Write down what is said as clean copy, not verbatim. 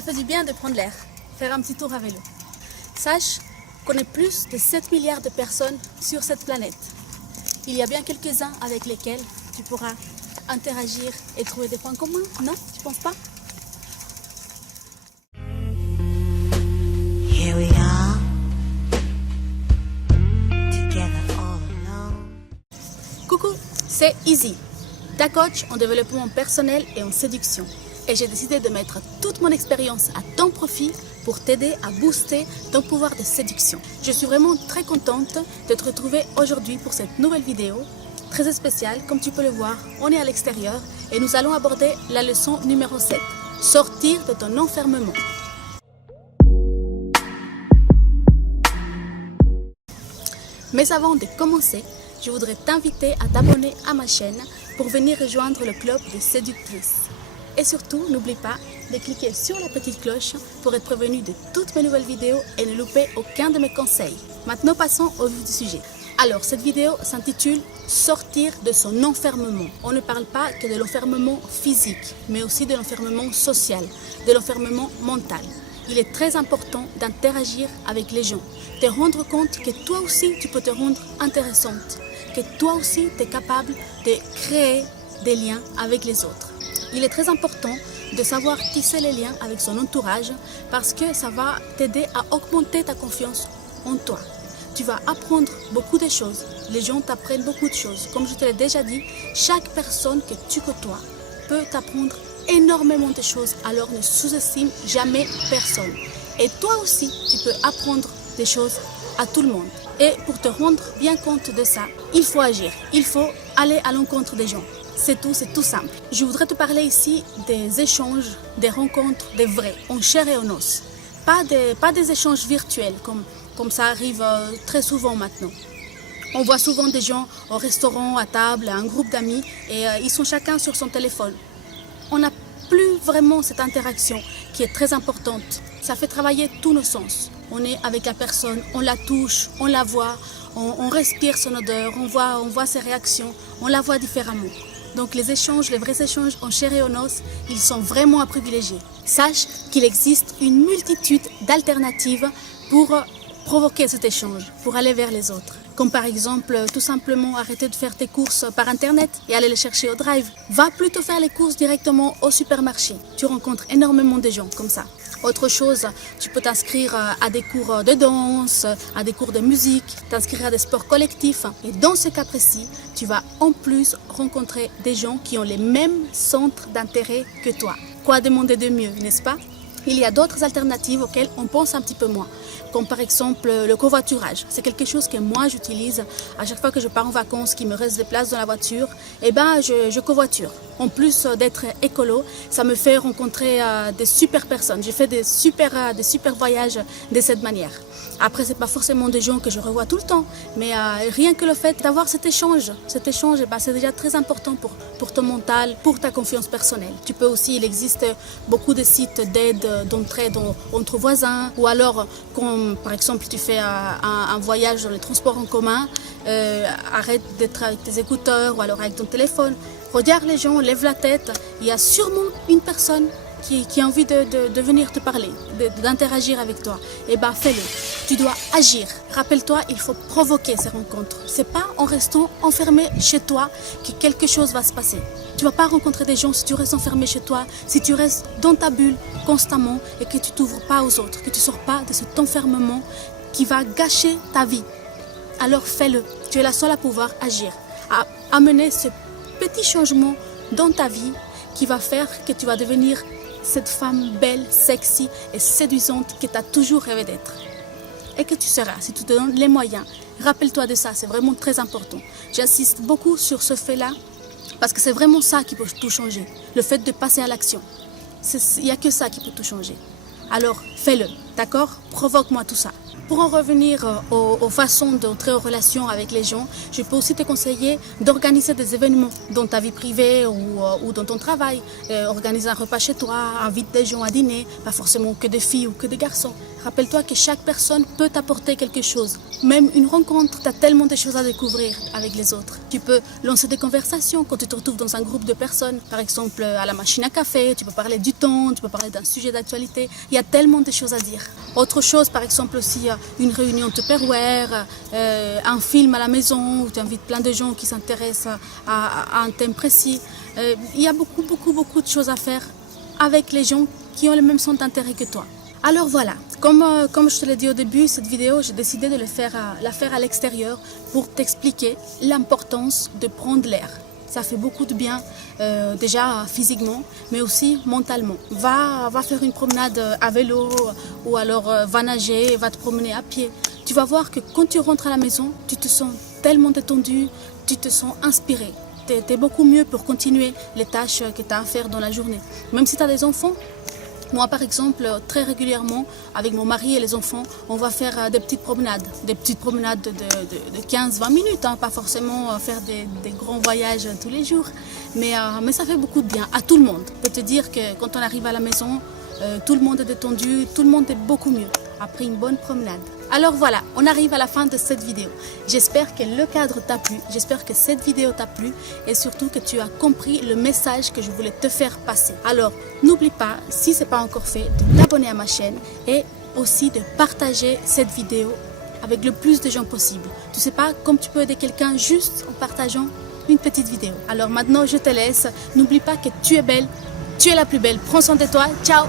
ça fait du bien de prendre l'air, faire un petit tour à vélo. Sache qu'on est plus de 7 milliards de personnes sur cette planète. Il y a bien quelques-uns avec lesquels tu pourras interagir et trouver des points communs, non? Tu penses pas? Here we are, together all alone. Coucou, c'est Izzy, ta coach en développement personnel et en séduction. Et j'ai décidé de mettre toute mon expérience à ton profit pour t'aider à booster ton pouvoir de séduction. Je suis vraiment très contente de te retrouver aujourd'hui pour cette nouvelle vidéo, très spéciale. Comme tu peux le voir, on est à l'extérieur et nous allons aborder la leçon numéro 7, sortir de ton enfermement. Mais avant de commencer, je voudrais t'inviter à t'abonner à ma chaîne pour venir rejoindre le club des séductrices. Et surtout, n'oublie pas de cliquer sur la petite cloche pour être prévenu de toutes mes nouvelles vidéos et ne louper aucun de mes conseils. Maintenant, passons au vif du sujet. Alors, cette vidéo s'intitule « Sortir de son enfermement ». On ne parle pas que de l'enfermement physique, mais aussi de l'enfermement social, de l'enfermement mental. Il est très important d'interagir avec les gens, de rendre compte que toi aussi, tu peux te rendre intéressante, que toi aussi, tu es capable de créer des liens avec les autres. Il est très important de savoir tisser les liens avec son entourage parce que ça va t'aider à augmenter ta confiance en toi. Tu vas apprendre beaucoup de choses. Les gens t'apprennent beaucoup de choses. Comme je te l'ai déjà dit, chaque personne que tu côtoies peut t'apprendre énormément de choses. Alors ne sous-estime jamais personne. Et toi aussi, tu peux apprendre des choses à tout le monde. Et pour te rendre bien compte de ça, il faut agir. Il faut aller à l'encontre des gens. C'est tout simple. Je voudrais te parler ici des échanges, des rencontres, des vrais, en chair et en os. Pas des échanges virtuels comme ça arrive très souvent maintenant. On voit souvent des gens au restaurant, à table, un groupe d'amis et ils sont chacun sur son téléphone. On n'a plus vraiment cette interaction qui est très importante. Ça fait travailler tous nos sens. On est avec la personne, on la touche, on la voit, on respire son odeur, on voit ses réactions, on la voit différemment. Donc les vrais échanges en chair et en os, ils sont vraiment à privilégier. Sache qu'il existe une multitude d'alternatives pour provoquer cet échange, pour aller vers les autres. Comme par exemple, tout simplement arrêter de faire tes courses par Internet et aller les chercher au drive. Va plutôt faire les courses directement au supermarché. Tu rencontres énormément de gens comme ça. Autre chose, tu peux t'inscrire à des cours de danse, à des cours de musique, t'inscrire à des sports collectifs. Et dans ce cas précis, tu vas en plus rencontrer des gens qui ont les mêmes centres d'intérêt que toi. Quoi demander de mieux, n'est-ce pas? Il y a d'autres alternatives auxquelles on pense un petit peu moins, comme par exemple le covoiturage. C'est quelque chose que moi j'utilise à chaque fois que je pars en vacances, qu'il me reste des places dans la voiture, et je covoiture. En plus d'être écolo, ça me fait rencontrer des super personnes. J'ai fait des super voyages de cette manière. Après, c'est pas forcément des gens que je revois tout le temps, mais rien que le fait d'avoir cet échange, c'est déjà très important pour ton mental, pour ta confiance personnelle. Il existe beaucoup de sites d'aide, d'entraide entre voisins, ou alors, quand par exemple tu fais un voyage dans les transports en commun, arrête d'être avec tes écouteurs ou alors avec ton téléphone. Regarde les gens, lève la tête, il y a sûrement une personne qui a envie de venir te parler, d'interagir avec toi. Fais-le. Tu dois agir. Rappelle-toi, il faut provoquer ces rencontres. C'est pas en restant enfermé chez toi que quelque chose va se passer. Tu vas pas rencontrer des gens si tu restes enfermé chez toi, si tu restes dans ta bulle constamment et que tu t'ouvres pas aux autres, que tu sors pas de cet enfermement qui va gâcher ta vie. Alors fais-le. Tu es la seule à pouvoir agir, à amener ce petit changement dans ta vie qui va faire que tu vas devenir cette femme belle, sexy et séduisante que tu as toujours rêvé d'être. Et que tu seras, si tu te donnes les moyens. Rappelle-toi de ça, c'est vraiment très important. J'insiste beaucoup sur ce fait-là, parce que c'est vraiment ça qui peut tout changer. Le fait de passer à l'action. Il n'y a que ça qui peut tout changer. Alors, fais-le, d'accord? Provoque-moi tout ça. Pour en revenir aux façons d'entrer en relation avec les gens, je peux aussi te conseiller d'organiser des événements dans ta vie privée ou dans ton travail. Organise un repas chez toi, invite des gens à dîner, pas forcément que des filles ou que des garçons. Rappelle-toi que chaque personne peut t'apporter quelque chose. Même une rencontre, tu as tellement de choses à découvrir avec les autres. Tu peux lancer des conversations quand tu te retrouves dans un groupe de personnes, par exemple à la machine à café, tu peux parler du temps, tu peux parler d'un sujet d'actualité. Il y a tellement de choses à dire. Autre chose, par exemple aussi une réunion Tupperware, un film à la maison où tu invites plein de gens qui s'intéressent à un thème précis. Il y a beaucoup de choses à faire avec les gens qui ont le même centre d'intérêt que toi. Alors voilà, comme je te l'ai dit au début, cette vidéo, j'ai décidé de la faire à l'extérieur pour t'expliquer l'importance de prendre l'air. Ça fait beaucoup de bien, déjà physiquement, mais aussi mentalement. Va faire une promenade à vélo ou alors va nager, va te promener à pied. Tu vas voir que quand tu rentres à la maison, tu te sens tellement détendu, tu te sens inspiré. Tu es beaucoup mieux pour continuer les tâches que tu as à faire dans la journée. Même si tu as des enfants, moi, par exemple, très régulièrement, avec mon mari et les enfants, on va faire des petites promenades de 15-20 minutes, hein, pas forcément faire des grands voyages tous les jours, mais ça fait beaucoup de bien à tout le monde. Je peux te dire que quand on arrive à la maison, tout le monde est détendu, tout le monde est beaucoup mieux après une bonne promenade. Alors voilà, on arrive à la fin de cette vidéo. J'espère que le cadre t'a plu, j'espère que cette vidéo t'a plu et surtout que tu as compris le message que je voulais te faire passer. Alors n'oublie pas, si ce n'est pas encore fait, de t'abonner à ma chaîne et aussi de partager cette vidéo avec le plus de gens possible. Tu sais pas, comme tu peux aider quelqu'un juste en partageant une petite vidéo. Alors maintenant je te laisse, n'oublie pas que tu es belle, tu es la plus belle, prends soin de toi, ciao!